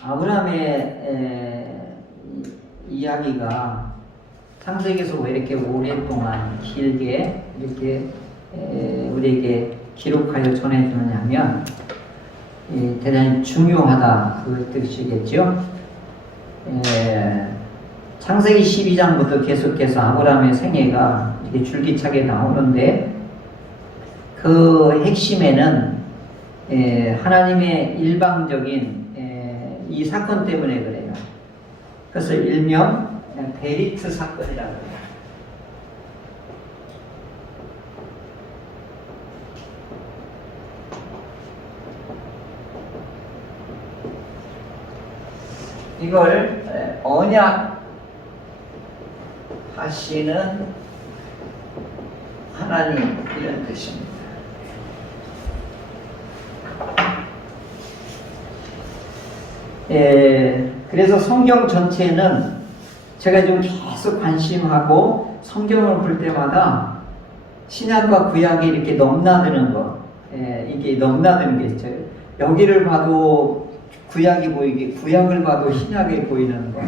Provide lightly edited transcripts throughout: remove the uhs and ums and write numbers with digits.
아브라함의 이야기가 창세기에서 왜 이렇게 오랫동안 길게 이렇게 우리에게 기록하여 전해주느냐 하면 대단히 중요하다 그 뜻이겠죠. 창세기 12장부터 계속해서 아브라함의 생애가 이렇게 줄기차게 나오는데 그 핵심에는 하나님의 일방적인 이 사건 때문에 그래요. 그것을 일명 베리트 사건이라고 해요. 이걸 언약 하시는 하나님 이런 뜻입니다. 그래서 성경 전체는 제가 좀 계속 관심하고 성경을 볼 때마다 신약과 구약이 이렇게 넘나드는 거, 이게 넘나드는 게 있죠. 여기를 봐도 구약이 보이게, 구약을 봐도 신약이 보이는 거.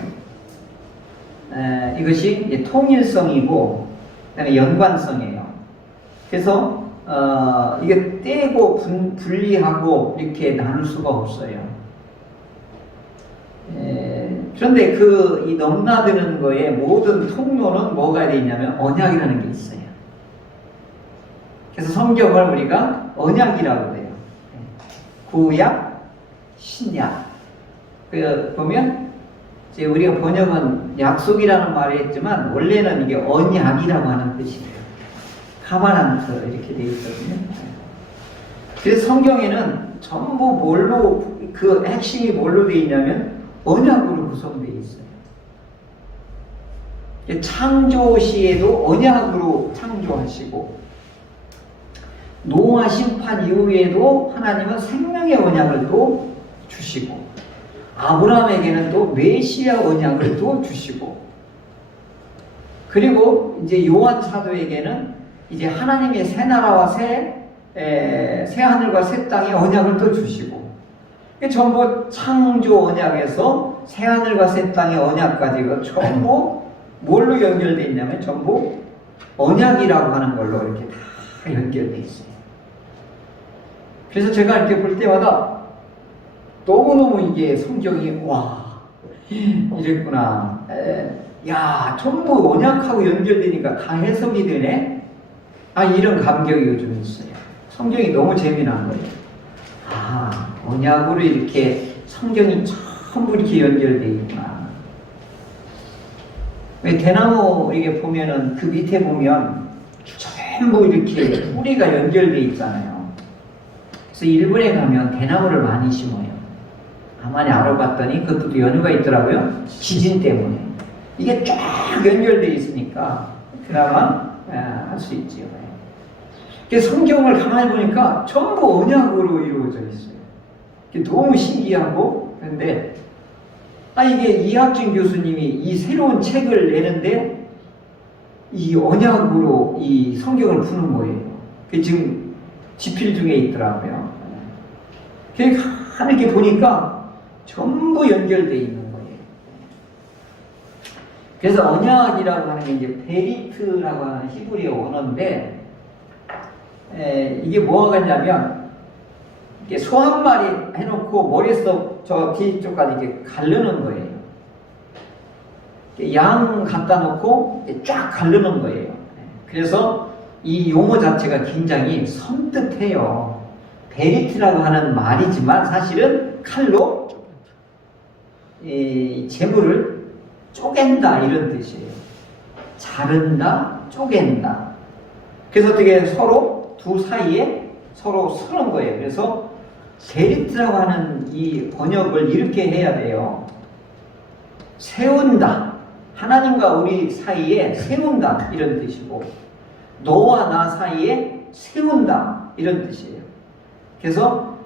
이것이 통일성이고, 그다음에 연관성이에요. 그래서 이게 떼고 분리하고 이렇게 나눌 수가 없어요. 그런데 이 넘나드는 거에 모든 통로는 뭐가 되어 있냐면 언약이라는 게 있어요. 그래서 성경을 우리가 언약이라고 해요. 구약, 신약. 보면 이제 우리가 번역은 약속이라는 말을 했지만 원래는 이게 언약이라고 하는 뜻이에요. 카바란트 이렇게 되어 있거든요. 그래서 성경에는 전부 그 핵심이 뭘로 되어 있냐면 언약으로 구성되어 있어요. 창조 시에도 언약으로 창조하시고, 노아 심판 이후에도 하나님은 생명의 언약을 또 주시고, 아브라함에게는 또 메시아 언약을 또 주시고, 그리고 이제 요한 사도에게는 이제 하나님의 새 나라와 새 하늘과 새 땅의 언약을 또 주시고, 전부 창조 언약에서 새 하늘과 새 땅의 언약까지가 전부 뭘로 연결되어 있냐면 전부 언약이라고 하는 걸로 이렇게 다 연결되어 있어요. 그래서 제가 이렇게 볼 때마다 너무너무 이게 성경이 와 이랬구나. 야 전부 언약하고 연결되니까 다 해석이 되네. 이런 감격이 요즘 있어요. 성경이 너무 재미난 거예요. 언약으로 이렇게 성경이 전부 이렇게 연결되어 있구나. 왜 대나무 이렇게 보면은 그 밑에 보면 전부 이렇게 뿌리가 연결되어 있잖아요. 그래서 일본에 가면 대나무를 많이 심어요. 가만히 알아봤더니 그것도 연유가 있더라고요. 지진 때문에. 이게 쫙 연결되어 있으니까 그나마 할 수 있지요. 그래서 성경을 가만히 보니까 전부 언약으로 이루어져 있어요. 너무 신기하고, 그런데 이게 이학진 교수님이 이 새로운 책을 내는데 이 언약으로 이 성경을 푸는 거예요. 그게 지금 집필 중에 있더라고요. 이렇게 보니까 전부 연결되어 있는 거예요. 그래서 언약이라고 하는 게 이제 베리트라고 하는 히브리어 언어인데, 이게 뭐가 있냐면 이렇게 소 한 마리 해놓고 머리에서 저 뒤쪽까지 이렇게 가르는 거예요. 양 갖다 놓고 쫙 가르는 거예요. 그래서 이 용어 자체가 굉장히 섬뜩해요. 베리트라고 하는 말이지만 사실은 칼로 이 재물을 쪼갠다 이런 뜻이에요. 자른다, 쪼갠다. 그래서 어떻게 서로 두 사이에 서로 서는 거예요. 그래서 베리트라고 하는 이 번역을 이렇게 해야 돼요. 세운다. 하나님과 우리 사이에 세운다. 이런 뜻이고, 너와 나 사이에 세운다. 이런 뜻이에요. 그래서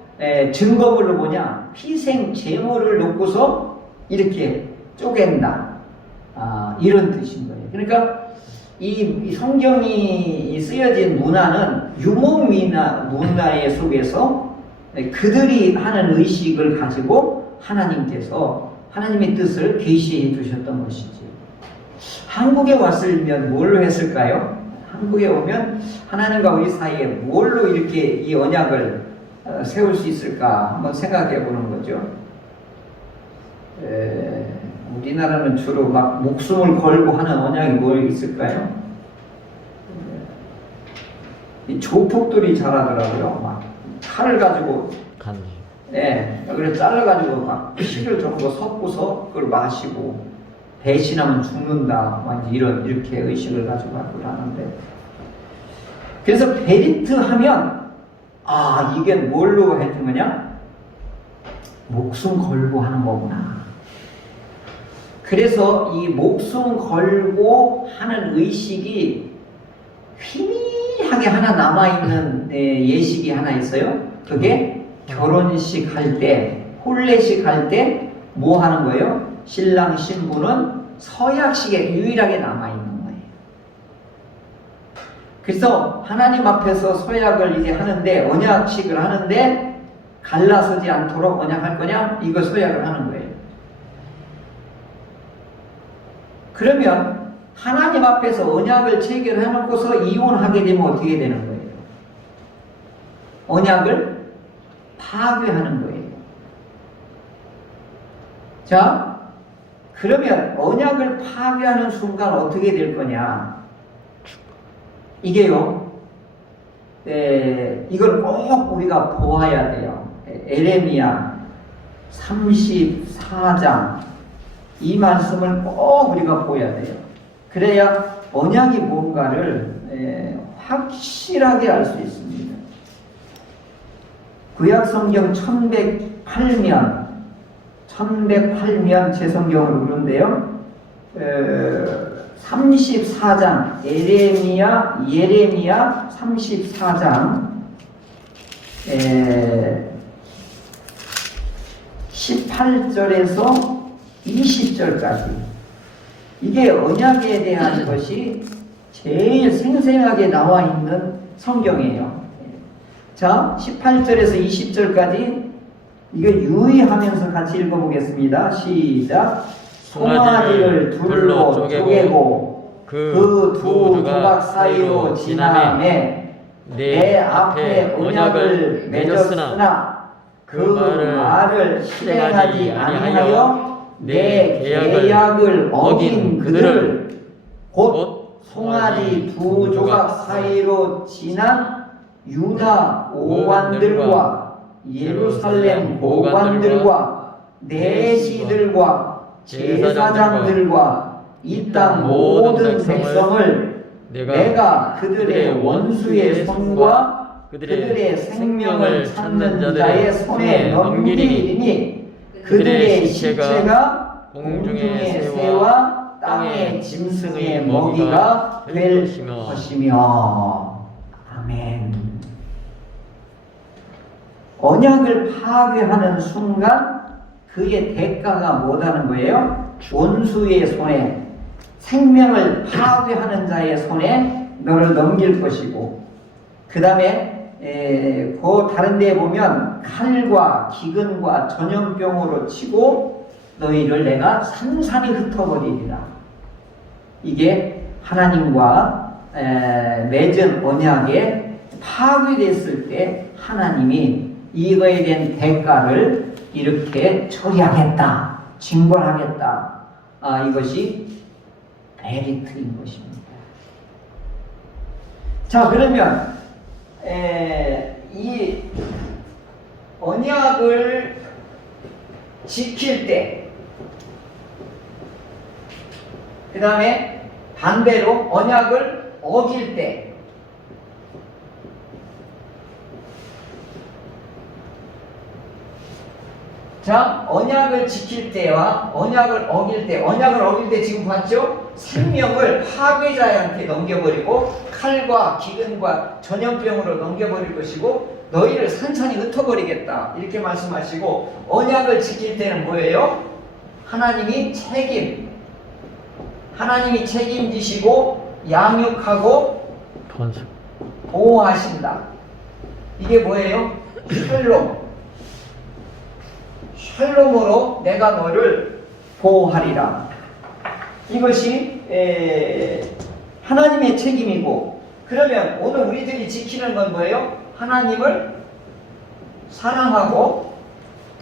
증거물로 뭐냐? 희생 제물을 놓고서 이렇게 쪼갠다. 이런 뜻인 거예요. 그러니까 이 성경이 쓰여진 문화는 유목 문화의 속에서 그들이 하는 의식을 가지고 하나님께서 하나님의 뜻을 계시해 주셨던 것이지. 한국에 왔으면 뭘로 했을까요? 한국에 오면 하나님과 우리 사이에 뭘로 이렇게 이 언약을 세울 수 있을까 한번 생각해 보는 거죠. 우리나라는 주로 막 목숨을 걸고 하는 언약이 뭘 있을까요? 이 조폭들이 잘하더라고요. 막 칼을 가지고 그래서 잘라가지고 막 피를 전부 섞고서 그걸 마시고 배신하면 죽는다. 막 이렇게 의식을 가지고 하는데, 그래서 베리트 하면 이게 뭘로 해준 거냐? 목숨 걸고 하는 거구나. 그래서 이 목숨 걸고 하는 의식이 희미하게 하나 남아있는 예식이 하나 있어요. 그게 결혼식 할 때, 혼례식 할 때 뭐 하는 거예요? 신랑 신부는 서약식에 유일하게 남아있는 거예요. 그래서 하나님 앞에서 서약을 이제 하는데, 언약식을 하는데 갈라서지 않도록 언약할 거냐? 이거 서약을 하는 거예요. 그러면 하나님 앞에서 언약을 체결해놓고서 이혼하게 되면 어떻게 되는 거예요? 언약을 파괴하는 거예요. 자, 그러면 언약을 파괴하는 순간 어떻게 될 거냐? 이게요, 이걸 꼭 우리가 보아야 돼요. 에레미야 34장 이 말씀을 꼭 우리가 보아야 돼요. 그래야 언약이 뭔가를 확실하게 알 수 있습니다. 구약성경 1108면 제 성경으로 그런데요. 34장 예레미야 34장 18절에서 20절까지 이게 언약에 대한 것이 제일 생생하게 나와 있는 성경이에요. 자, 18절에서 20절까지 이거 유의하면서 같이 읽어보겠습니다. 시작. 송아지를 둘로 쪼개고 그 두 조각 사이로 지나매 내 앞에 언약을 맺었으나 그 말을 실행하지 아니하여 내 계약을 어긴 그들을 곧 송아지 두 조각 사이로 지난 유다 오관들과 예루살렘 고관들과 내시들과 제사장들과 이 땅 모든 백성을 내가 그들의 원수의 손과 그들의 생명을 찾는 자의 손에 넘기리니 그들의 시체가 공중의 새와 땅의 짐승의 먹이가 될 것이며. 아멘. 언약을 파괴하는 순간 그의 대가가 뭐라는 거예요? 원수의 손에, 생명을 파괴하는 자의 손에 너를 넘길 것이고, 그 다음에 그 다른 데에 보면 칼과 기근과 전염병으로 치고 너희를 내가 산산이 흩어버리리라. 이게 하나님과 맺은 언약에 파괴됐을 때 하나님이 이거에 대한 대가를 이렇게 처리하겠다, 징벌하겠다. 이것이 베리트인 것입니다. 자, 그러면 이 언약을 지킬 때, 그 다음에 반대로 언약을 어길 때, 자, 언약을 지킬 때와 언약을 어길 때, 언약을 어길 때 지금 봤죠? 생명을 파괴자한테 넘겨버리고 칼과 기근과 전염병으로 넘겨버릴 것이고 너희를 산산이 흩어버리겠다, 이렇게 말씀하시고, 언약을 지킬 때는 뭐예요? 하나님이 책임지시고 양육하고 보호하신다. 이게 뭐예요? 샬롬으로 내가 너를 보호하리라. 이것이 하나님의 책임이고, 그러면 오늘 우리들이 지키는 건 뭐예요? 하나님을 사랑하고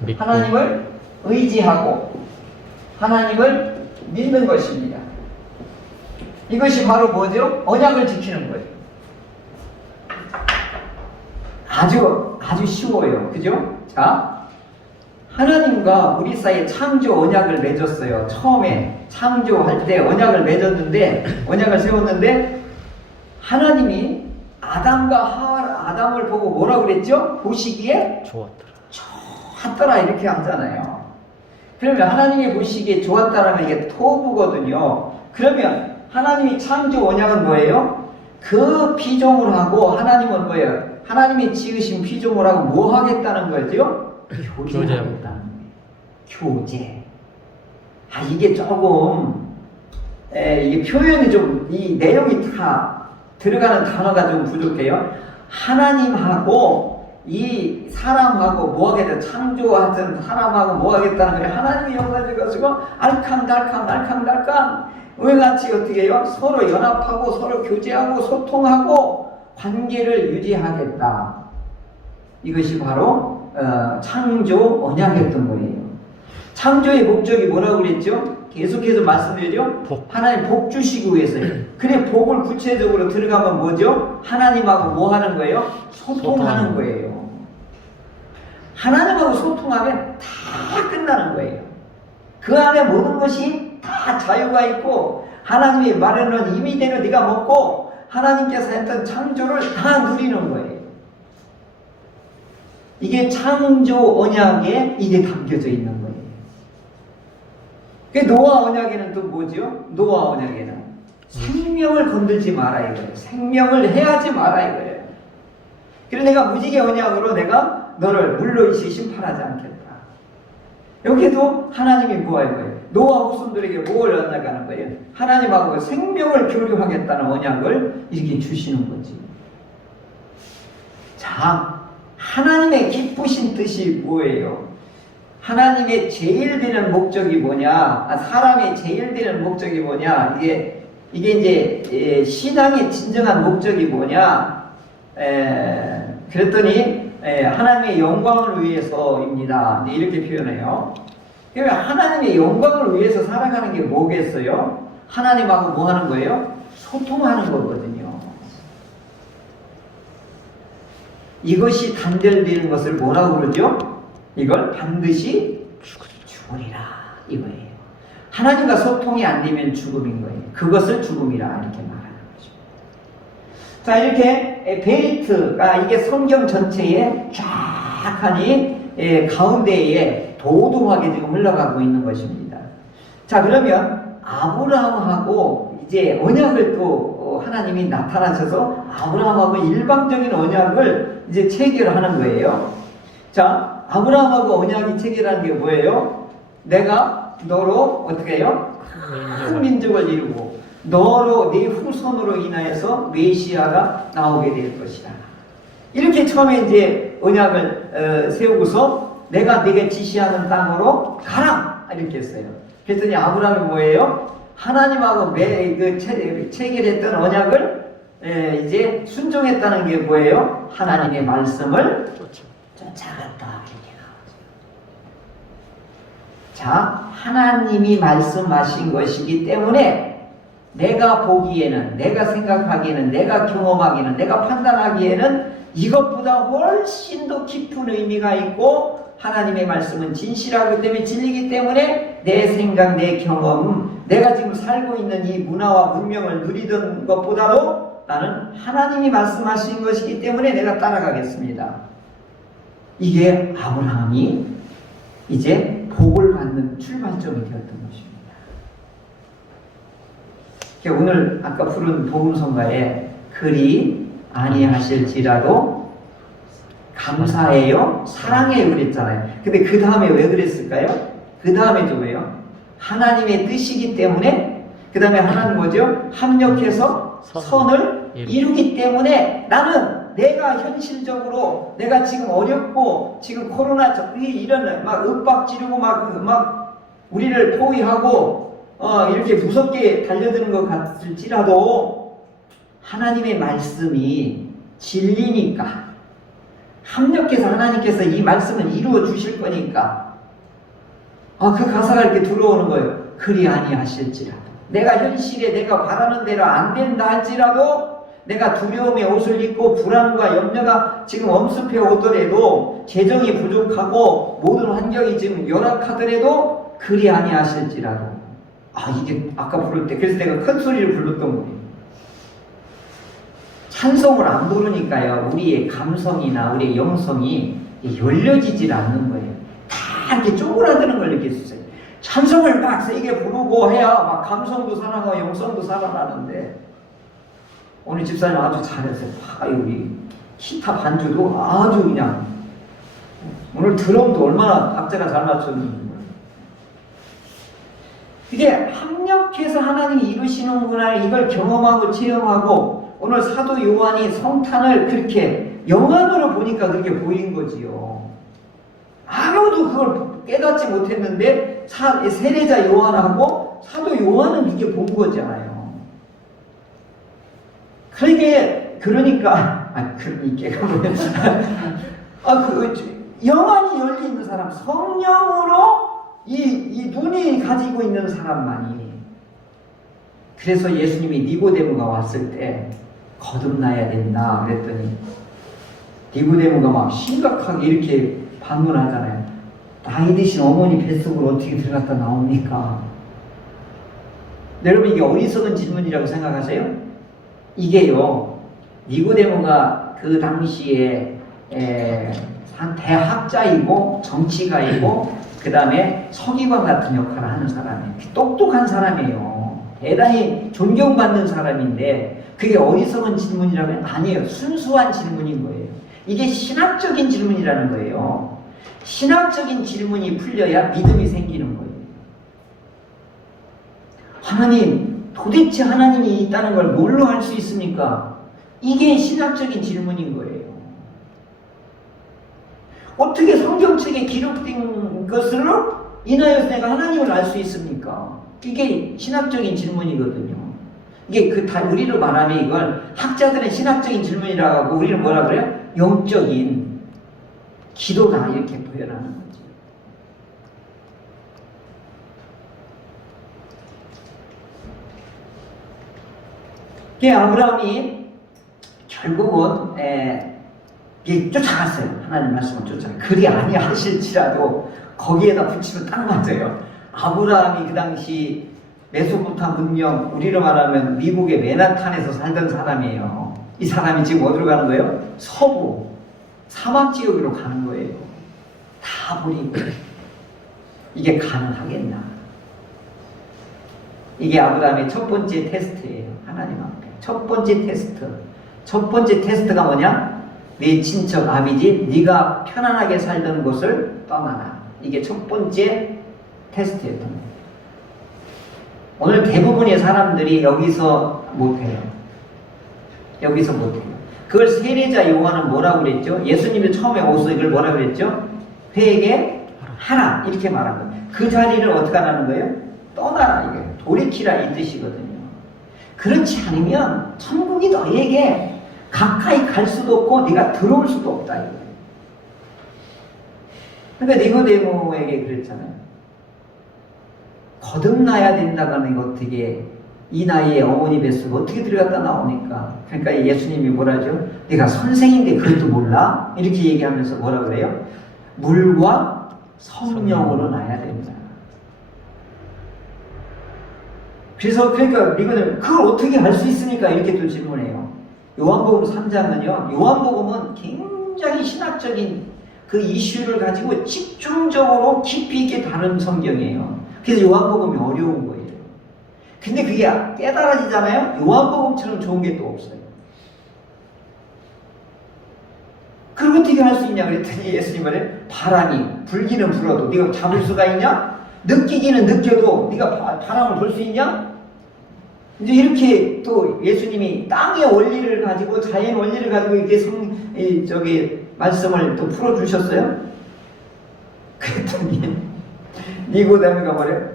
믿고. 하나님을 의지하고 하나님을 믿는 것입니다. 이것이 바로 뭐죠? 언약을 지키는 거예요. 아주 쉬워요. 그죠? 자, 하나님과 우리 사이에 창조 언약을 맺었어요. 처음에 창조할 때 언약을 맺었는데, 언약을 세웠는데, 하나님이 아담을 보고 뭐라고 그랬죠? 보시기에 좋았더라 이렇게 하잖아요. 그러면 하나님이 보시기에 좋았다라면 이게 토부거든요. 그러면 하나님이 창조 언약은 뭐예요? 그 피조물 하고 하나님은 뭐예요? 하나님이 지으신 피조물하고 뭐 하겠다는 거죠? 교제하겠다는 거예요. 교제. 이게 조금 이게 표현이 좀, 이 내용이 다 들어가는 단어가 좀 부족해요. 하나님하고 이 사람하고 뭐 하겠다, 창조하던 사람하고 뭐 하겠다는 거예요. 하나님이 연관해가지고 알캉달캉 우리같이 어떻게 해요? 서로 연합하고 서로 교제하고 소통하고 관계를 유지하겠다. 이것이 바로 창조 언약이었던 거예요. 창조의 목적이 뭐라고 그랬죠? 계속해서 말씀드리죠. 하나님 복 주시기 위해서요. 그래, 복을 구체적으로 들어가면 뭐죠? 하나님하고 뭐 하는 거예요? 소통하는 거예요. 하나님하고 소통하면 다 끝나는 거예요. 그 안에 모든 것이 다 자유가 있고, 하나님이 마련한 이미대로 네가 먹고 하나님께서 했던 창조를 다 누리는 거예요. 이게 창조 언약에 이게 담겨져 있는 거예요. 그 노아 언약에는 또 뭐죠? 노아 언약에는 생명을 건들지 마라 이거예요. 생명을 해하지 마라 이거예요. 그래서 내가 무지개 언약으로 내가 너를 물로 이시 심판하지 않겠다. 여기도 하나님이 뭐 할 거예요? 노아 후손들에게 뭘 언약하는 거예요? 하나님하고 생명을 교류하겠다는 언약을 이렇게 주시는 거지. 자, 하나님의 기쁘신 뜻이 뭐예요? 하나님의 제일 되는 목적이 뭐냐? 사람의 제일 되는 목적이 뭐냐? 이게 이제 신앙의 진정한 목적이 뭐냐? 그랬더니 하나님의 영광을 위해서입니다. 이렇게 표현해요. 그러면 하나님의 영광을 위해서 살아가는 게 뭐겠어요? 하나님하고 뭐 하는 거예요? 소통하는 거거든요. 이것이 단절되는 것을 뭐라고 그러죠? 이걸 반드시 죽으리라 이거예요. 하나님과 소통이 안 되면 죽음인 거예요. 그것을 죽음이라 이렇게 말하는 거죠. 자, 이렇게 베리트가 이게 성경 전체에 쫙 하니 가운데에 도도하게 지금 흘러가고 있는 것입니다. 자, 그러면 아브라함하고 이제 언약을 또 하나님이 나타나셔서 아브라함하고 일방적인 언약을 이제 체결하는 거예요. 자, 아브라함하고 언약이 체결한 게 뭐예요? 내가 너로 어떻게 해요? 큰 민족을 이루고 너로 네 후손으로 인하여서 메시아가 나오게 될 것이다. 이렇게 처음에 이제 언약을 세우고서 내가 네게 지시하는 땅으로 가라 이렇게 했어요. 그랬더니 아브라함이 뭐예요? 하나님하고 체결했던 언약을 이제 순종했다는 게 뭐예요? 하나님의 말씀을 쫓아갔다. 자, 하나님이 말씀하신 것이기 때문에 내가 보기에는, 내가 생각하기에는, 내가 경험하기에는, 내가 판단하기에는 이것보다 훨씬 더 깊은 의미가 있고 하나님의 말씀은 진실하기 때문에 진리이기 때문에 내 생각, 내 경험, 내가 지금 살고 있는 이 문화와 문명을 누리던 것보다도 나는 하나님이 말씀하신 것이기 때문에 내가 따라가겠습니다. 이게 아브라함이 이제 복을 받는 출발점이 되었던 것입니다. 오늘 아까 부른 복음성가에 그리 아니하실지라도 감사해요, 사랑해요 그랬잖아요. 근데 그 다음에 왜 그랬을까요? 그 다음에 좀 왜요? 하나님의 뜻이기 때문에, 그 다음에 하나는 뭐죠? 합력해서 선을 이루기 때문에 나는 내가 현실적으로 내가 지금 어렵고 지금 코로나 이런 막 윽박 지르고 막 우리를 포위하고 이렇게 무섭게 달려드는 것 같을지라도 하나님의 말씀이 진리니까 합력해서 하나님께서 이 말씀을 이루어 주실 거니까 그 가사가 이렇게 들어오는 거예요. 그리 아니하실지라도 내가 현실에 내가 바라는 대로 안 된다 할지라도 내가 두려움의 옷을 입고 불안과 염려가 지금 엄습해 오더라도 재정이 부족하고 모든 환경이 지금 열악하더라도 그리 아니하실지라도 이게 아까 부를 때 그래서 내가 큰 소리를 불렀던 거예요. 찬송을 안 부르니까요 우리의 감성이나 우리의 영성이 열려지질 않는 거예요. 다 이렇게 쪼그라드는 걸 느낄 수 있어요. 찬송을 막 세게 부르고 해야 막 감성도 살아나고 영성도 살아나는데 오늘 집사님 아주 잘했어요. 우리 기타 반주도 아주 그냥 오늘 드럼도 얼마나 박자가 잘 맞췄는지 이게 합력해서 하나님이 이루시는구나 이걸 경험하고 체험하고 오늘 사도 요한이 성탄을 그렇게 영안으로 보니까 그렇게 보인 거지요. 아무도 그걸 깨닫지 못했는데 세례자 요한하고 사도 요한은 이게 본 거잖아요. 그러니까 영안이 열린 사람, 성령으로 이 눈이 가지고 있는 사람만이. 그래서 예수님이 니고데모가 왔을 때 거듭나야 된다 그랬더니 니고데모가 막 심각하게 이렇게 반문하잖아요. 나이 드신 어머니 뱃속으로 어떻게 들어갔다 나옵니까? 여러분 이게 어리석은 질문이라고 생각하세요? 이게요 니고데모가 그 당시에 한 대학자이고 정치가이고 그 다음에 서기관 같은 역할을 하는 사람이에요. 똑똑한 사람이에요. 대단히 존경받는 사람인데 그게 어리석은 질문이라면 아니에요. 순수한 질문인 거예요. 이게 신학적인 질문이라는 거예요. 신학적인 질문이 풀려야 믿음이 생기는 거예요. 하나님 도대체 하나님이 있다는 걸 뭘로 알 수 있습니까? 이게 신학적인 질문인 거예요. 어떻게 성경책에 기록된 것으로 인하여서 내가 하나님을 알 수 있습니까? 이게 신학적인 질문이거든요. 이게 우리로 말하면 이걸 학자들은 신학적인 질문이라고 하고 우리는 뭐라 그래요? 영적인 기도다 이렇게 표현하는 거죠. 아브라함이 결국은 쫓아갔어요. 하나님 말씀을 쫓아가요. 그리 아니하실지라도 거기에다 붙이면 딱 맞아요. 아브라함이 그 당시 메소포타 문명, 우리로 말하면 미국의 맨하탄에서 살던 사람이에요. 이 사람이 지금 어디로 가는 거예요? 서부 사막 지역으로 가는 거예요. 다 버리고 이게 가능하겠나? 이게 아브라함의 첫 번째 테스트예요. 하나님 앞에 첫 번째 테스트. 첫 번째 테스트가 뭐냐? 네 친척 아비집 네가 편안하게 살던 곳을 떠나라. 이게 첫 번째 테스트였던 거예요. 오늘 대부분의 사람들이 여기서 못해요. 여기서 못해요. 그걸 세례자 요한은 뭐라고 그랬죠? 예수님이 처음에 오서 이걸 뭐라고 그랬죠? 회개하라 이렇게 말한 거예요. 그 자리를 어떻게 하라는 거예요? 떠나라 이게 돌이키라 이 뜻이거든요. 그렇지 않으면 천국이 너에게 가까이 갈 수도 없고 네가 들어올 수도 없다 이거예요. 그러니까 니고데모에게 그랬잖아요. 거듭나야 된다고 하는 게 어떻게 이 나이에 어머니 뱃속 어떻게 들어갔다 나오니까. 그러니까 예수님이 뭐라죠? 네가 선생인데 그것도 몰라? 이렇게 얘기하면서 뭐라 그래요? 물과 성령으로 나야 된다. 그래서 그러니까 이거는 그걸 어떻게 할 수 있습니까? 이렇게 또 질문해요. 요한복음 3장은요. 요한복음은 굉장히 신학적인 그 이슈를 가지고 집중적으로 깊이 있게 다룬 성경이에요. 그래서 요한복음이 어려운 거예요. 근데 그게 깨달아지잖아요. 요한복음처럼 좋은 게 또 없어요. 그럼 어떻게 할 수 있냐 그랬더니 예수님 말에 바람이 불기는 불어도 네가 잡을 수가 있냐? 느끼기는 느껴도 네가 바람을 볼 수 있냐? 이제 이렇게 또 예수님이 땅의 원리를 가지고 자연 원리를 가지고 이렇게 말씀을 또 풀어주셨어요. 그랬더니 니고데모가 뭐래요?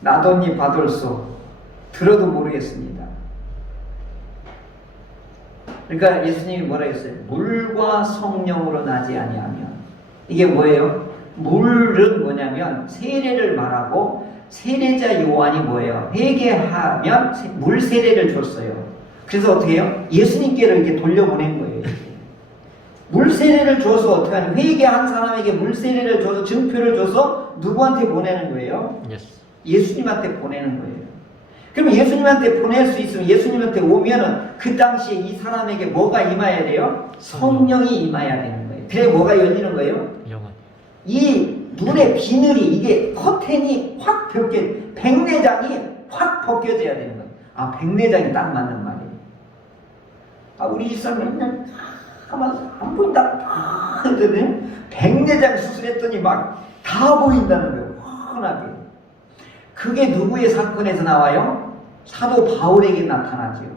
나도니 바돌소 들어도 모르겠습니다. 그러니까 예수님이 뭐라 했어요? 물과 성령으로 나지 아니하면. 이게 뭐예요? 물은 뭐냐면 세례를 말하고, 세례자 요한이 뭐예요? 회개하면 물 세례를 줬어요. 그래서 어떻게 해요? 예수님께로 이렇게 돌려보낸 거예요. 물 세례를 줘서 어떻게 하냐? 회개한 사람에게 물 세례를 줘서 증표를 줘서 누구한테 보내는 거예요? 예수님한테 보내는 거예요. 그럼 예수님한테 보낼 수 있으면, 예수님한테 오면은 그 당시에 이 사람에게 뭐가 임해야 돼요? 성령이 임해야 되는 거예요. 그래 뭐가 열리는 거예요? 이 눈의 비늘이, 이게 커튼이 확 백내장이 확 벗겨져야 되는 거예요. 아, 백내장이 딱 맞는 말이에요. 아, 우리 집사람이 그냥 가만 안 보인다 했더니 백내장 수술했더니 막 다 보인다는 거예요. 훤하게. 그게 누구의 사건에서 나와요? 사도 바울에게 나타나죠.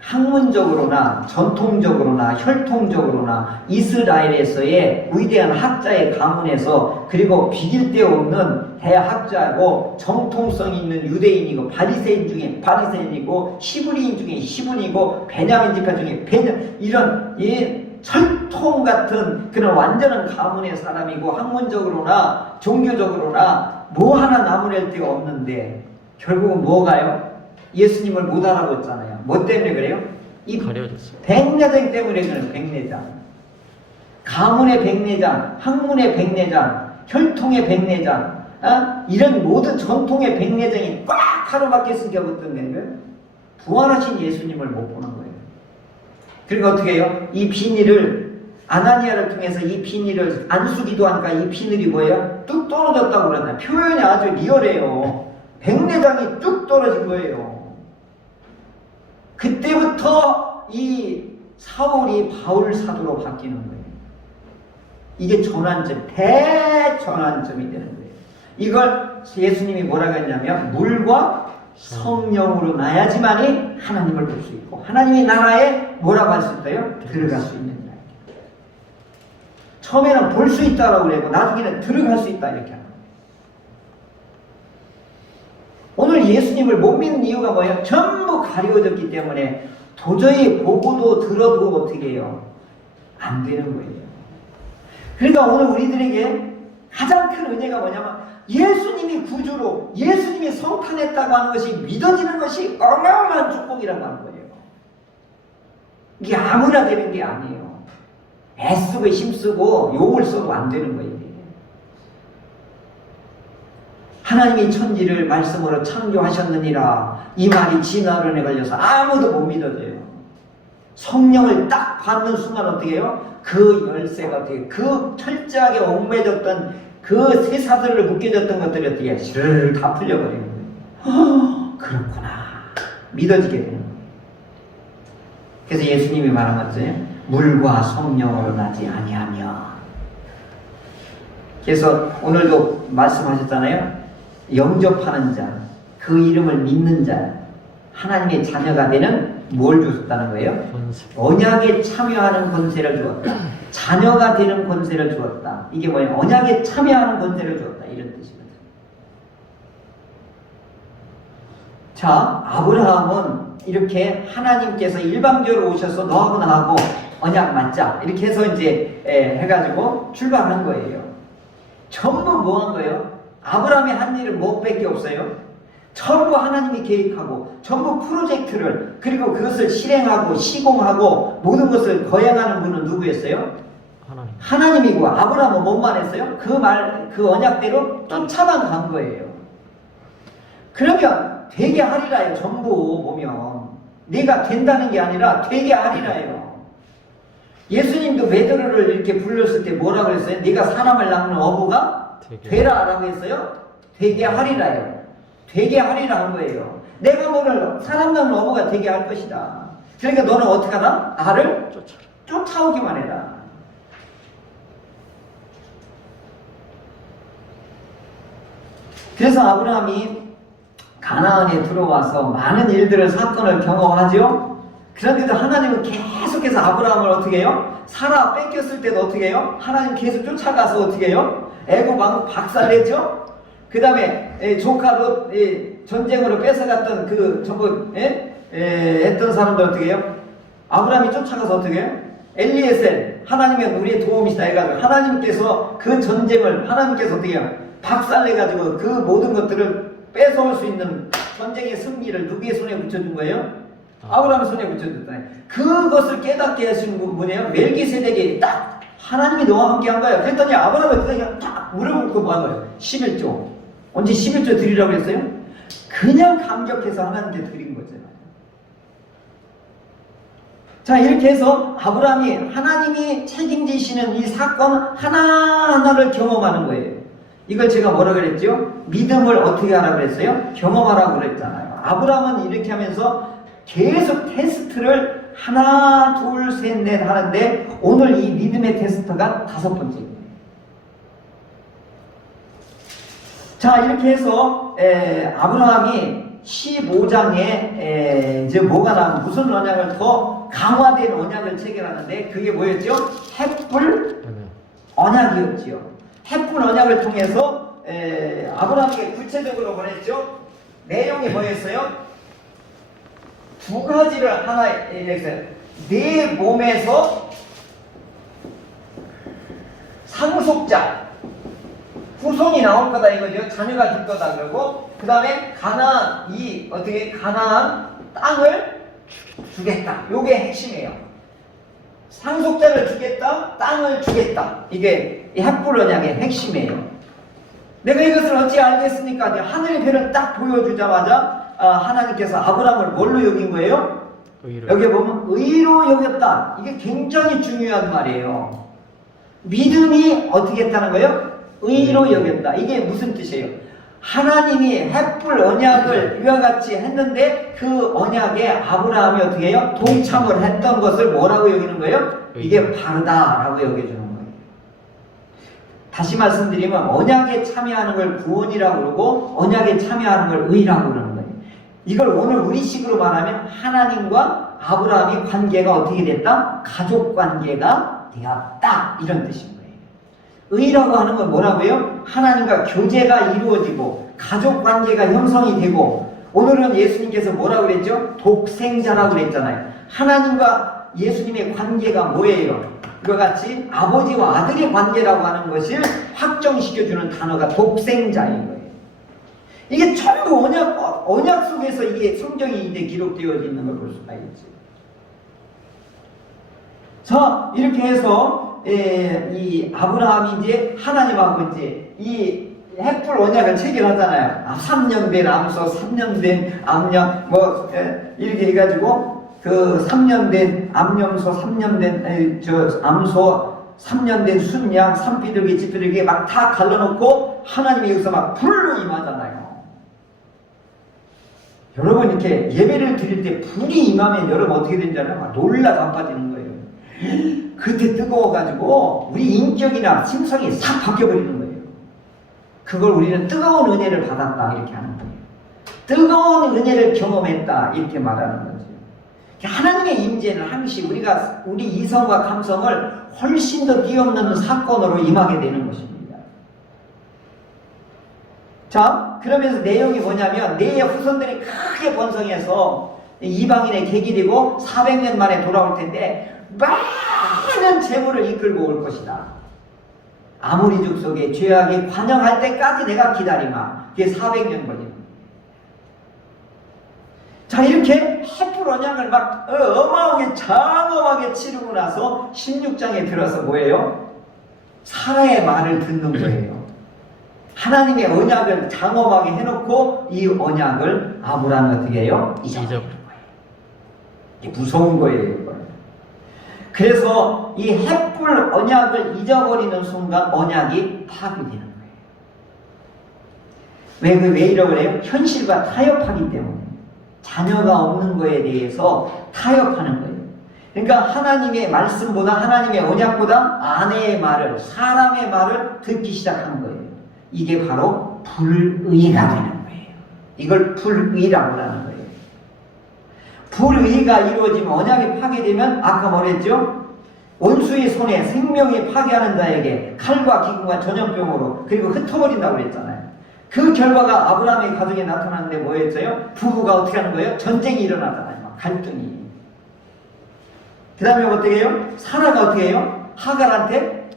학문적으로나 전통적으로나 혈통적으로나 이스라엘에서의 위대한 학자의 가문에서, 그리고 비길 데 없는 대학자고 정통성 있는 유대인이고 바리새인 중에 바리새인이고 시브리인 중에 시분이고 베냐민 지파 중에 이런 철통 같은 그런 완전한 가문의 사람이고, 학문적으로나 종교적으로나 뭐 하나 나무랄 데가 없는데 결국은 뭐가요? 예수님을 못 알아봤잖아요. 뭐 때문에 그래요? 이 백내장 때문에 그래요. 백내장. 가문의 백내장, 학문의 백내장, 혈통의 백내장, 이런 모든 전통의 백내장이 꽉 가로막혔으니까 어떤 거예요? 부활하신 예수님을 못 보는 거예요. 그리고 어떻게 해요? 이 비닐을, 아나니아를 통해서 이 비닐을 안수기도 하니까 이 비늘이 뭐예요? 뚝 떨어졌다고 그러나 표현이 아주 리얼해요. 백내장이 뚝 떨어진 거예요. 그때부터 이 사울이 바울 사도로 바뀌는 거예요. 이게 전환점, 대전환점이 되는 거예요. 이걸 예수님이 뭐라고 했냐면 물과 성령으로 나야지만이 하나님을 볼 수 있고, 하나님의 나라에 뭐라고 할 수 있어요? 들어갈 수 있는 날. 처음에는 볼 수 있다라고 그러고 나중에는 들어갈 수 있다 이렇게 하는 거예요. 오늘 예수님을 못 믿는 이유가 뭐예요? 전부 가려졌기 때문에 도저히 보고도 들어도 어떻게 해요? 안 되는 거예요. 그러니까 오늘 우리들에게 가장 큰 은혜가 뭐냐면 예수님이 구주로, 예수님이 성탄했다고 하는 것이 믿어지는 것이 어마어마한 축복이라고 하는 거예요. 이게 아무나 되는 게 아니에요. 애쓰고 힘쓰고 욕을 써도 안 되는 거예요. 하나님이 천지를 말씀으로 창조하셨느니라, 이 말이 진화론에 걸려서 아무도 못 믿어져요. 성령을 딱 받는 순간 어떻게 해요? 그 열쇠가 어떻게 해요? 그 철저하게 얽매졌던 그 쇠사슬로 묶여졌던 것들이 어떻게 해요? 스르르 다 풀려버리는 거예요. 그렇구나. 믿어지게 되는 거예요. 그래서 예수님이 말한 것처럼 물과 성령으로 나지 아니하며. 그래서 오늘도 말씀하셨잖아요. 영접하는 자, 그 이름을 믿는 자, 하나님의 자녀가 되는 뭘 주셨다는 거예요? 언약에 참여하는 권세를 주었다. 자녀가 되는 권세를 주었다. 이게 뭐예요? 언약에 참여하는 권세를 주었다. 이런 뜻입니다. 자, 아브라함은 이렇게 하나님께서 일방적으로 오셔서 너하고 나하고 언약 맺자. 이렇게 해서 이제 해가지고 출발한 거예요. 전부 뭐 한 거예요? 아브라함이 한 일은 뭐밖에 없어요? 전부 하나님이 계획하고 전부 프로젝트를, 그리고 그것을 실행하고 시공하고 모든 것을 거행하는 분은 누구였어요? 하나님이고, 아브라함은 뭐만 했어요? 그 언약대로 쫓아만 간 거예요. 그러면 되게 하리라요. 전부 보면 내가 된다는 게 아니라 되게 하리라요. 예수님도 베드로를 이렇게 불렀을 때 뭐라고 했어요? 네가 사람을 낳는 어부가 되라 라고 했어요? 되게 하리라요. 되게 하리라 한 거예요. 내가 너를 사람 낳는 어부가 되게 할 것이다. 그러니까 너는 어떻게 하나? 나를 쫓아오기만 해라. 그래서 아브라함이 가나안에 들어와서 많은 일들을 사건을 경험하죠. 그런데도 하나님은 계속해서 아브라함을 어떻게 해요? 사라 뺏겼을 때도 어떻게 해요? 하나님 계속 쫓아가서 어떻게 해요? 애굽 왕 박살냈죠. 그 다음에 조카도 전쟁으로 뺏어갔던 그 전부 했던 사람들 어떻게 해요? 아브라함이 쫓아가서 어떻게 해요? 엘리에셀 하나님의 우리의 도움이시다 해가지고 하나님께서 그 전쟁을 하나님께서 어떻게 해요? 박살내가지고 그 모든 것들을 뺏어올 수 있는 전쟁의 승리를 누구의 손에 붙여준 거예요? 아브라함의 손에 붙여줬잖아요. 그것을 깨닫게 하신 분이에요. 멜기세덱이 딱 하나님이 너와 함께 한 거예요. 그랬더니 아브라함이 그냥 딱 무릎을 꿇고 뭐 한 거예요? 11조. 언제 11조 드리라고 했어요? 그냥 감격해서 하나님께 드린 거잖아요. 자, 이렇게 해서 아브라함이 하나님이 책임지시는 이 사건 하나하나를 경험하는 거예요. 이걸 제가 뭐라 그랬죠? 믿음을 어떻게 하라고 그랬어요? 경험하라고 그랬잖아요. 아브라함은 이렇게 하면서 계속 테스트를 하나, 둘, 셋, 넷 하는데 오늘 이 믿음의 테스트가 5번째입니다. 자, 이렇게 해서 아브라함이 15장에 이제 뭐가 나오면 무슨 언약을 더 강화된 언약을 체결하는데 그게 뭐였죠? 햇불 언약이었지요. 햇불 언약을 통해서 아브라함에게 구체적으로 보냈죠. 내용이 뭐였어요? 2가지를 하나 얘기했어요. 내 몸에서 상속자 후손이 나올 거다 이거죠. 자녀가 될 거다 그러고 그 다음에 가나안 가나안 땅을 주겠다. 요게 핵심이에요. 상속자를 주겠다, 땅을 주겠다. 이게 햇불 언약의 핵심이에요. 내가 이것을 어찌 알겠습니까? 하늘의 별을 딱 보여주자마자 하나님께서 아브라함을 뭘로 여긴 거예요? 여기 보면 의로 여겼다. 이게 굉장히 중요한 말이에요. 믿음이 어떻게 했다는 거예요? 의로 여겼다. 이게 무슨 뜻이에요? 하나님이 햇불 언약을 이와 같이 했는데 그 언약에 아브라함이 어떻게 해요? 동참을 했던 것을 뭐라고 여기는 거예요? 이게 바르다라고 여겨주는 거예요. 다시 말씀드리면 언약에 참여하는 걸 구원이라고 그러고 언약에 참여하는 걸 의라고 그러는 거예요. 이걸 오늘 우리식으로 말하면 하나님과 아브라함의 관계가 어떻게 됐다? 가족 관계가 되었다. 이런 뜻입니다. 의라고 하는 건 뭐라고요? 하나님과 교제가 이루어지고 가족 관계가 형성이 되고 오늘은 예수님께서 뭐라고 그랬죠? 독생자라고 그랬잖아요. 하나님과 예수님의 관계가 뭐예요? 이와 같이 아버지와 아들의 관계라고 하는 것을 확정시켜주는 단어가 독생자인 거예요. 이게 전부 언약 속에서 이게 성경이 이제 기록되어 있는 걸 볼 수가 있죠. 자, 이렇게 해서 이 아브라함이 이제 하나님하고 이제 이 햇불 언약을 체결하잖아요. 3년 된 암소, 3년 된 암양, 이렇게 해가지고 그 3년 된 암염소, 3년 된 암소, 3년 된 순양, 산비둘기, 집비둘기 막 다 갈라놓고 하나님이 여기서 막 불로 임하잖아요. 여러분 이렇게 예배를 드릴 때 불이 임하면 여러분 어떻게 되는지알아요? 막 놀라 자빠지는 거예요. 그때 뜨거워가지고 우리 인격이나 심성이 싹 바뀌어버리는 거예요. 그걸 우리는 뜨거운 은혜를 받았다 이렇게 하는 거예요. 뜨거운 은혜를 경험했다 이렇게 말하는 거죠. 하나님의 임재는 항시 우리 이성과 감성을 훨씬 더 뛰어넘는 사건으로 임하게 되는 것입니다. 자, 그러면서 내용이 뭐냐면 내 후손들이 크게 번성해서 이방인의 객이 되고 400년 만에 돌아올 텐데 많은 재물을 이끌고 올 것이다. 아무리 족속의 죄악이 관영할 때까지 내가 기다리마. 그게 400년 걸립니다. 자, 이렇게 햇불 언약을 막 어마어마하게 장엄하게 치르고 나서 16장에 들어서 뭐예요? 사라의 말을 듣는 거예요. 하나님의 언약을 장엄하게 해놓고 이 언약을 아브라함이 어떻게 해요? 잊어버린 거예요. 이게 무서운 거예요. 그래서 이 햇불 언약을 잊어버리는 순간 언약이 파괴되는 거예요. 왜 이러고 그래요? 현실과 타협하기 때문에. 자녀가 없는 거에 대해서 타협하는 거예요. 그러니까 하나님의 말씀보다 하나님의 언약보다 아내의 말을, 사람의 말을 듣기 시작하는 거예요. 이게 바로 불의가 되는 거예요. 이걸 불의라고 하는 거예요. 불의가 이루어지면 언약이 파괴되면 아까 뭐랬죠? 원수의 손에 생명이 파괴하는 자에게 칼과 기근과 전염병으로 그리고 흩어버린다고 그랬잖아요. 그 결과가 아브라함의 가정에 나타나는데 뭐였어요? 부부가 어떻게 하는 거예요? 전쟁이 일어나잖아요. 막 갈등이. 그 다음에 어떻게 해요? 사라가 어떻게 해요? 하갈한테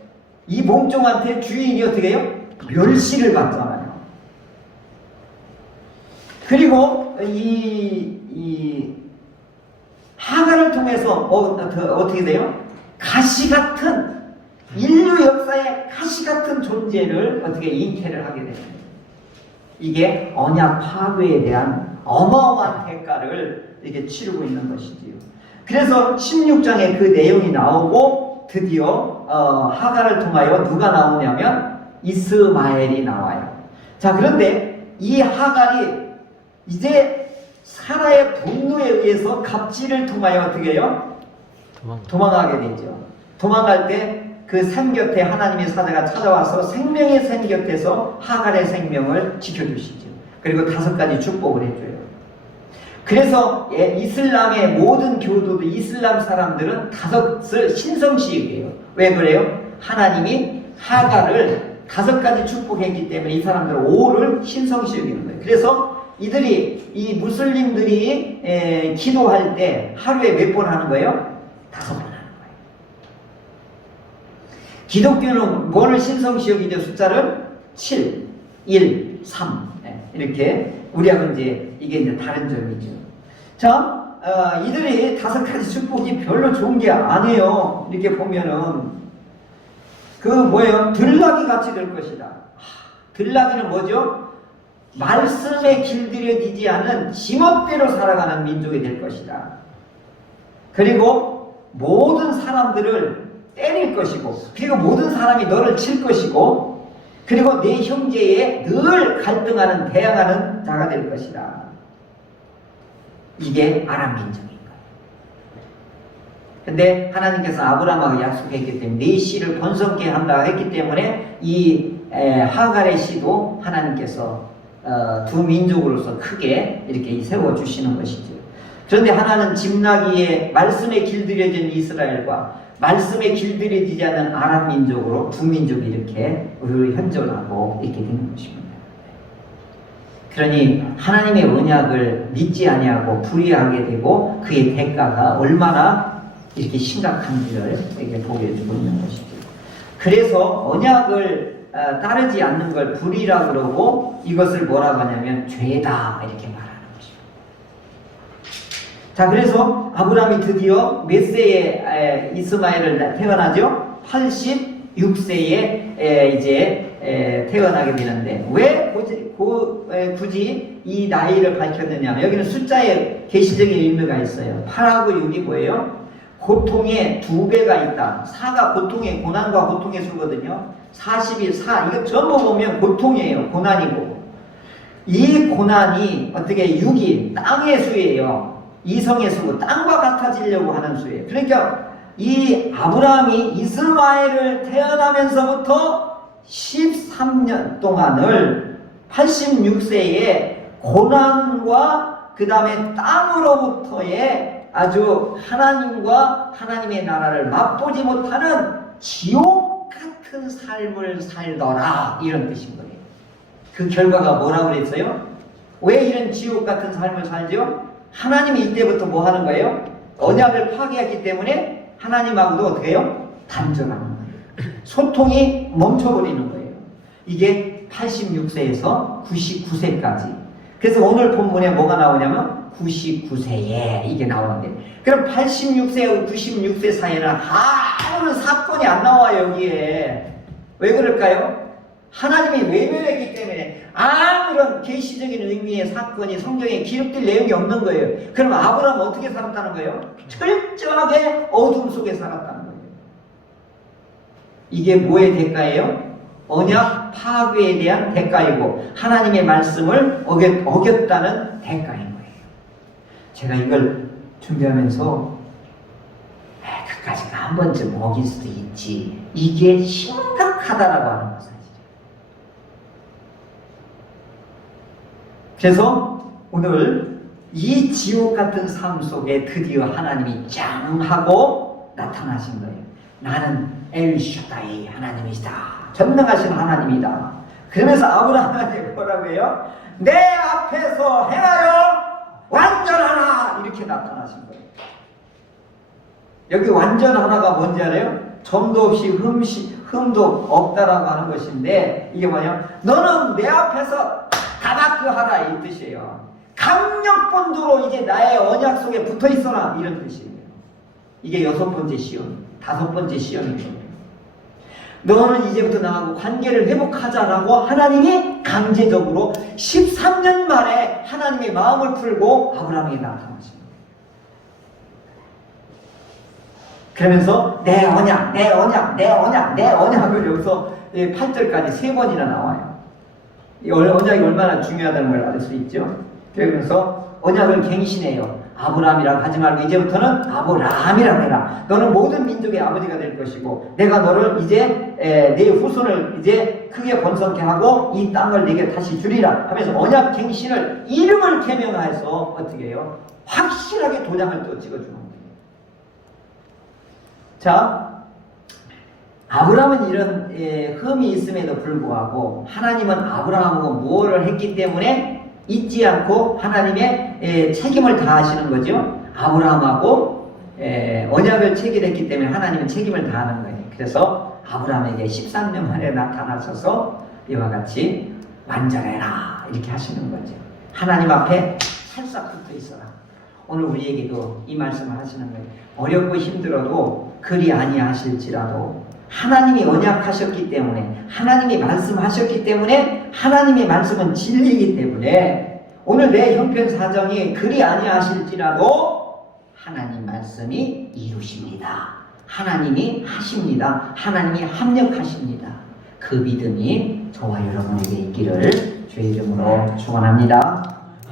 이 몸종한테 주인이 어떻게 해요? 멸시를 받잖아요. 그리고 이 하갈을 통해서 어떻게 돼요? 가시 같은 인류 역사의 가시 같은 존재를 어떻게 잉태를 하게 됩니다. 이게 언약 파괴에 대한 어마어마한 대가를 이렇게 치르고 있는 것이지요. 그래서 16장에 그 내용이 나오고 드디어 하갈을 통하여 누가 나오냐면 이스마엘이 나와요. 자, 그런데 이 하갈이 이제 사라의 분노에 의해서 갑질을 통하여 어떻게 해요? 도망가게 되죠. 도망갈 때 그 샘 곁에 하나님의 사자가 찾아와서 생명의 샘 곁에서 하갈의 생명을 지켜주시죠. 그리고 5가지 축복을 해줘요. 그래서 이슬람의 모든 교도들, 이슬람 사람들은 5을 신성시여겨요. 왜 그래요? 하나님이 하갈을 5가지 축복했기 때문에 이 사람들은 5를 신성시여기는 거예요. 그래서 이들이, 이 무슬림들이 기도할 때 하루에 몇 번 하는 거예요? 5번 하는 거예요. 기독교는 뭐를 신성시 여기죠? 숫자를 7, 1, 3 이렇게 우리하고 이제 이게 이제 다른 점이죠. 자, 이들이 5가지 축복이 별로 좋은 게 아니에요. 이렇게 보면은 그 뭐예요? 들나귀 같이 될 것이다. 들나귀는 뭐죠? 말씀에 길들여지지 않은 지멋대로 살아가는 민족이 될 것이다. 그리고 모든 사람들을 때릴 것이고, 그리고 모든 사람이 너를 칠 것이고, 그리고 내 형제에 늘 갈등하는, 대항하는 자가 될 것이다. 이게 아람 민족인 거예요. 근데 하나님께서 아브라함하고 약속했기 때문에 네 씨를 번성케 한다 했기 때문에 이 하갈의 씨도 하나님께서 두 민족으로서 크게 이렇게 세워주시는 것이죠. 그런데 하나는 집나기의 말씀에 길들여진 이스라엘과 말씀에 길들여지지 않은 아람 민족으로 두 민족이 이렇게 현존하고 있게 되는 것입니다. 그러니 하나님의 언약을 믿지 아니하고 불의하게 되고 그의 대가가 얼마나 이렇게 심각한지를 이렇게 보여주고 있는 것이죠. 그래서 언약을 따르지 않는 걸 불의라고 그러고 이것을 뭐라고 하냐면 죄다 이렇게 말하는 것입니다. 자, 그래서 아브라함이 드디어 몇 세에 이스마엘을 태어나죠? 86세에 이제 태어나게 되는데 왜 굳이 이 나이를 밝혔느냐? 여기는 숫자에 계시적인 의미가 있어요. 8하고 6이 뭐예요? 고통의 2배가 있다. 4가 고통의 고난과 고통의 수거든요. 40이 4. 이거 전부 보면 고통이에요. 고난이고. 이 고난이 어떻게 6이 땅의 수예요. 이성의 수고 땅과 같아지려고 하는 수예요. 그러니까 이 아브라함이 이스마엘을 태어나면서부터 13년 동안을 86세에 고난과 그 다음에 땅으로부터의 아주 하나님과 하나님의 나라를 맛보지 못하는 지옥 같은 삶을 살더라 이런 뜻인 거예요. 그 결과가 뭐라고 그랬어요? 왜 이런 지옥 같은 삶을 살죠? 하나님이 이때부터 뭐 하는 거예요? 언약을 파괴했기 때문에 하나님하고도 어떻게 해요? 단절하는 거예요. 소통이 멈춰버리는 거예요. 이게 86세에서 99세까지. 그래서 오늘 본문에 뭐가 나오냐면 99세에 이게 나오는데, 그럼 86세하고 96세 사이에는 아무런 사건이 안 나와요. 여기에 왜 그럴까요? 하나님이 외면했기 때문에 아무런 계시적인 의미의 사건이 성경에 기록될 내용이 없는 거예요. 그럼 아브라함은 어떻게 살았다는 거예요? 철저하게 어둠 속에 살았다는 거예요. 이게 뭐의 대가예요? 언약 파괴에 대한 대가이고 하나님의 말씀을 어겼다는 대가인 거예요. 제가 이걸 준비하면서 그까지가 한 번쯤 어길 수도 있지, 이게 심각하다라고 하는 것은 그래서 오늘 이 지옥 같은 삶 속에 드디어 하나님이 짱 하고 나타나신 거예요. 나는 엘샤다이 하나님이시다. 전능하신 하나님이다. 그러면서 아브라함한테 뭐라고 해요? 내 앞에서 행하여 완전하라 이렇게 나타나신 거예요. 여기 완전하나가 뭔지 알아요? 점도 없이 흠도 없다라고 하는 것인데 이게 뭐냐? 너는 내 앞에서 다바크하라 이 뜻이에요. 강력본도로 이제 나의 언약 속에 붙어 있어라 이런 뜻이에요. 이게 6번째 시험, 5번째 시험이에요. 너는 이제부터 나하고 관계를 회복하자라고 하나님이 강제적으로 13년 만에 하나님의 마음을 풀고 아브라함에게 나타나십니다. 그러면서 내 언약, 내 언약, 내 언약, 내 언약을 여기서 8절까지 3번이나 나와요. 이 언약이 얼마나 중요하다는 걸 알 수 있죠. 그러면서 언약을 갱신해요. 아브라함이라고 하지 말고 이제부터는 아브라함이라고 해라. 너는 모든 민족의 아버지가 될 것이고 내가 너를 이제 내 후손을 이제 크게 번성케 하고 이 땅을 내게 다시 주리라 하면서 언약 갱신을 이름을 개명해서 어떻게 해요? 확실하게 도장을 또 찍어주는 거예요. 자, 아브라함은 이런 흠이 있음에도 불구하고 하나님은 아브라함하고 무엇을 했기 때문에 잊지 않고 하나님의 책임을 다하시는 거죠. 아브라함하고 언약을 체결했기 때문에 하나님은 책임을 다하는 거예요. 그래서 아브라함에게 13년 만에 나타나셔서 이와 같이 완전해라 이렇게 하시는 거죠. 하나님 앞에 살짝 붙어 있어라. 오늘 우리에게도 이 말씀을 하시는 거예요. 어렵고 힘들어도 그리 아니하실지라도 하나님이 언약하셨기 때문에 하나님이 말씀하셨기 때문에 하나님의 말씀은 진리이기 때문에 오늘 내 형편 사정이 그리 아니하실지라도 하나님 말씀이 이루십니다. 하나님이 하십니다. 하나님이 합력하십니다. 그 믿음이 저와 여러분에게 있기를 주의 이름으로 축원합니다.